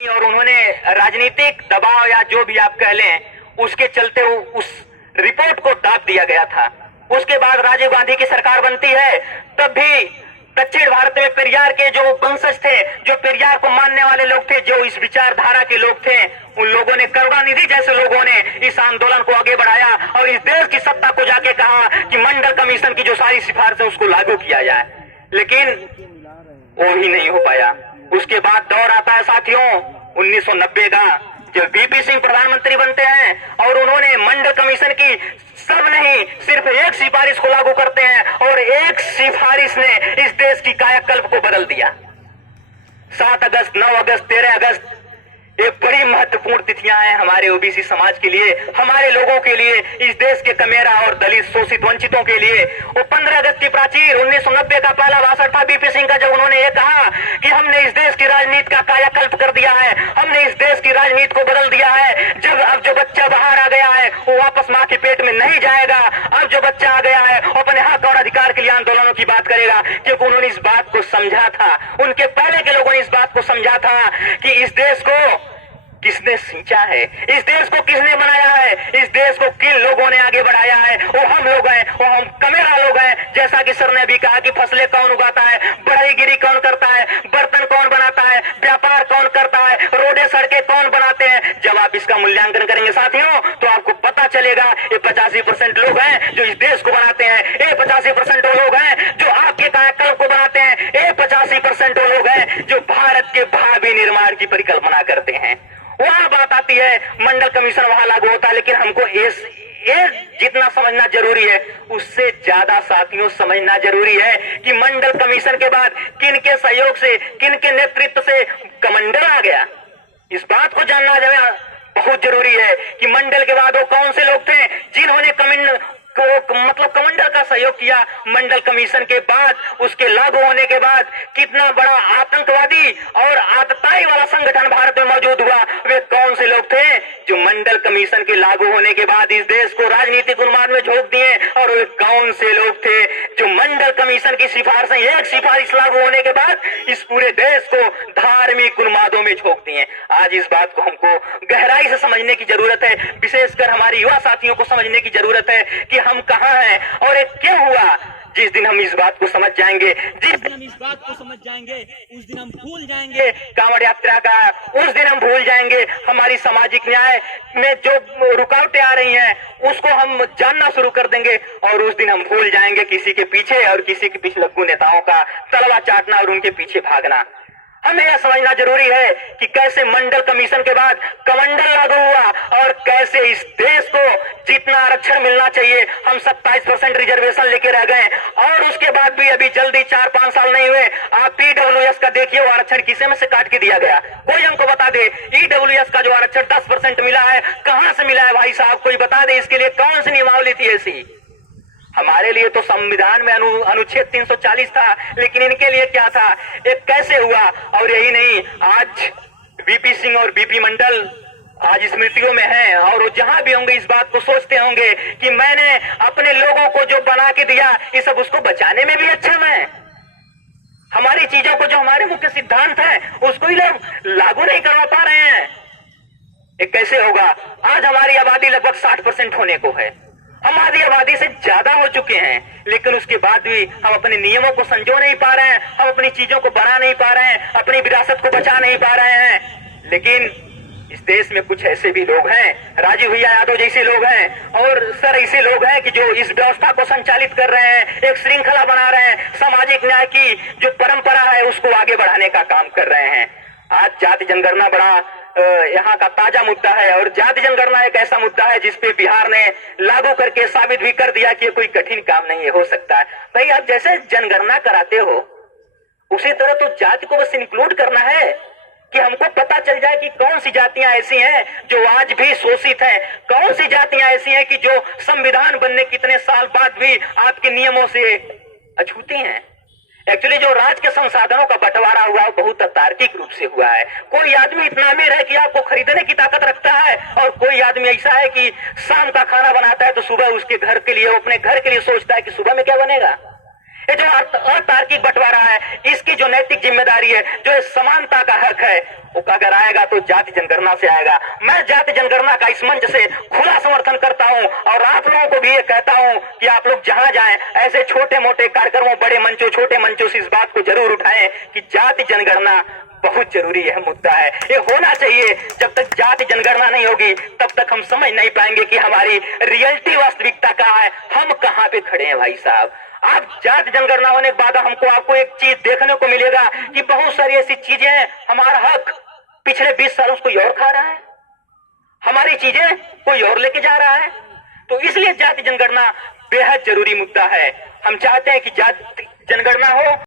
और उन्होंने राजनीतिक दबाव या जो भी आप कह लें उसके चलते उस रिपोर्ट को दाब दिया गया था। उसके बाद राजीव गांधी की सरकार बनती है, तब भी दक्षिण भारत में पेरियार के जो वंशज थे, जो पेरियार को मानने वाले लोग थे, जो इस विचारधारा के लोग थे, उन लोगों ने, करुणानिधि जैसे लोगों ने इस आंदोलन को आगे बढ़ाया और इस देश की सत्ता को जाके कहा कि मंडल कमीशन की जो सारी सिफारिशें उसको लागू किया जाए, लेकिन वो ही नहीं हो पाया। उसके बाद दौर आता है साथियों 1990 का, जब वीपी सिंह प्रधानमंत्री बनते हैं और उन्होंने मंडल कमीशन की सब नहीं सिर्फ एक सिफारिश को लागू करते हैं और एक सिफारिश ने इस देश की कायाकल्प को बदल दिया। 7 अगस्त, 9 अगस्त, 13 अगस्त एक बड़ी महत्वपूर्ण तिथियां हैं हमारे ओबीसी समाज के लिए, हमारे लोगों के लिए, इस देश के कमेरा और दलित शोषित वंचितों के लिए। वो 15 अगस्त की प्राचीर 1990 का पहला भाषण था वीपी सिंह का, जब उन्होंने ये कहा कि हमने इस देश की राजनीति का कायाकल्प कर दिया है, हमने इस देश की राजनीति को बदल दिया है। जब अब जो बच्चा बाहर आ गया है वो वापस मां के पेट में नहीं जाएगा। अब जो बच्चा आ गया है वो अपने हक और अधिकार के लिए आंदोलनों की बात करेगा, क्योंकि उन्होंने इस बात को समझा था, उनके पहले के लोगों ने इस बात को समझा था कि इस देश को किसने सींचा है, इस देश को किसने बनाया है, इस देश को किन लोगों ने आगे बढ़ाया है। वो हम लोग हैं, वो हम कमेरा लोग हैं। जैसा कि सर ने भी कहा कि फसलें कौन उगाता है, बढ़ईगिरी कौन करता है, बर्तन कौन बनाता है, व्यापार कौन करता है, रोडें सड़कें कौन बनाते हैं। जब आप इसका मूल्यांकन करेंगे साथियों तो आपको पता चलेगा ये 85% लोग हैं जो इस देश को बनाते हैं, ये 85% वो लोग हैं जो आपके कायाकल्प को बनाते हैं, ये 85% वो लोग हैं जो भारत के भावी निर्माण की परिकल्पना करते हैं। वहां बात आती है मंडल कमीशन वहां लागू होता है, लेकिन हमको जितना समझना जरूरी है उससे ज्यादा साथियों समझना जरूरी है कि मंडल कमीशन के बाद किन के सहयोग से, किन के नेतृत्व से कमंडल आ गया। इस बात को जानना बहुत जरूरी है कि मंडल के बाद वो कौन से लोग थे जिन्होंने कमंडल का सहयोग किया। मंडल कमीशन के बाद, उसके लागू होने के बाद कितना बड़ा आतंकवादी और आतताई वाला संगठन भारत में मौजूद हुआ। वे कौन से लोग थे जो मंडल कमीशन के लागू होने के बाद इस देश को राजनीतिक उन्माद में झोंक दिए, और वे कौन से लोग थे जो मंडल कमीशन की सिफारिशें, एक सिफारिश लागू होने के बाद इस पूरे देश को धार्मिक उन्मादों में झोंक दिए। आज इस बात को हमको गहराई से समझने की जरूरत है, विशेषकर हमारे युवा साथियों को समझने की जरूरत है कि हम कहां हैं और ये क्यों हुआ। जिस दिन हम इस बात को समझ जाएंगे, जिस दिन हम इस बात को समझ जाएंगे, उस दिन हम भूल जाएंगे कांवड़ यात्रा का, उस दिन हम भूल जाएंगे हमारी सामाजिक न्याय में जो रुकावटें आ रही हैं उसको हम जानना शुरू कर देंगे, और उस दिन हम भूल जाएंगे किसी के पीछे और किसी के पीछे लग्गू नेताओं का तलवा चाटना और उनके पीछे भागना। हमें यह समझना जरूरी है कि कैसे मंडल कमीशन के बाद कमंडल लागू हुआ और कैसे इस देश को जितना आरक्षण मिलना चाहिए, हम 27% रिजर्वेशन लेके रह गए, और उसके बाद भी अभी जल्दी 4-5 साल नहीं हुए आप ईडब्ल्यूएस का देखिए, वो आरक्षण किसे में से काट के दिया गया। कोई हमको बता दे ईडब्ल्यूएस का जो आरक्षण 10% मिला है कहां से मिला है भाई साहब, कोई बता दे इसके लिए कौन सी नियमावली थी ऐसी। हमारे लिए तो संविधान में अनुच्छेद 340 था, लेकिन इनके लिए क्या था, एक कैसे हुआ। और यही नहीं, आज वीपी सिंह और बीपी मंडल आज स्मृतियों में हैं, और वो जहां भी होंगे इस बात को सोचते होंगे कि मैंने अपने लोगों को जो बना के दिया ये सब उसको बचाने में भी अच्छा मैं, हमारी चीजों को जो हमारे मुख्य सिद्धांत है उसको ही लोग लागू नहीं करवा पा रहे हैं। ये कैसे होगा। आज हमारी आबादी लगभग 60% होने को है, हमारी आबादी से ज्यादा हो चुके हैं, लेकिन उसके बाद भी हम अपने नियमों को संजो नहीं पा रहे हैं, हम अपनी चीजों को बना नहीं पा रहे हैं, अपनी विरासत को बचा नहीं पा रहे हैं। लेकिन इस देश में कुछ ऐसे भी लोग हैं, राजीव भैया यादव जैसे लोग हैं और सर ऐसे लोग हैं कि जो इस व्यवस्था को संचालित कर रहे हैं, एक श्रृंखला बना रहे हैं, सामाजिक न्याय की जो परंपरा है उसको आगे बढ़ाने का काम कर रहे हैं। आज जाति जनगणना बड़ा यहाँ का ताजा मुद्दा है, और जाति जनगणना एक ऐसा मुद्दा है जिसपे बिहार ने लागू करके साबित भी कर दिया कि ये कोई कठिन काम नहीं है, हो सकता है। भाई आप जैसे जनगणना कराते हो उसी तरह तो जाति को बस इंक्लूड करना है कि हमको पता चल जाए कि कौन सी जातियां ऐसी हैं जो आज भी शोषित हैं, कौन सी जातियां ऐसी हैं कि जो संविधान बनने कितने साल बाद भी आपके नियमों से अछूती हैं। एक्चुअली जो राज्य के संसाधनों का बंटवारा हुआ है बहुत अतार्किक रूप से हुआ है। कोई आदमी इतना अमीर है कि आपको खरीदने की ताकत रखता है, और कोई आदमी ऐसा है कि शाम का खाना बनाता है तो सुबह उसके घर के लिए, अपने घर के लिए सोचता है कि सुबह में क्या बनेगा। ये जो अतार्किक बंटवारा है, इसकी जो नैतिक जिम्मेदारी है, जो समानता का हक है, वो अगर आएगा तो जाति जनगणना से आएगा। मैं जाति जनगणना का इस मंच से खुला समर्थन करता हूं और आप लोगों को भी ये कहता हूं कि आप लोग जहां जाएं, ऐसे छोटे मोटे कार्यक्रमों, बड़े मंचों, छोटे मंचों से इस बात को जरूर उठाएं कि जाति जनगणना बहुत जरूरी है, मुद्दा है, ये होना चाहिए। जब तक जाति जनगणना नहीं होगी तब तक हम समझ नहीं पाएंगे कि हमारी रियलिटी, वास्तविकता कहाँ है, हम कहाँ पे खड़े हैं। भाई साहब, आप जाति जनगणना होने के बाद आपको एक चीज देखने को मिलेगा कि बहुत सारी ऐसी चीजें हैं, हमारा हक पिछले 20 सालों से कोई और खा रहा है, हमारी चीजें कोई और लेके जा रहा है। तो इसलिए जाति जनगणना बेहद जरूरी मुद्दा है। हम चाहते हैं कि जाति जनगणना हो।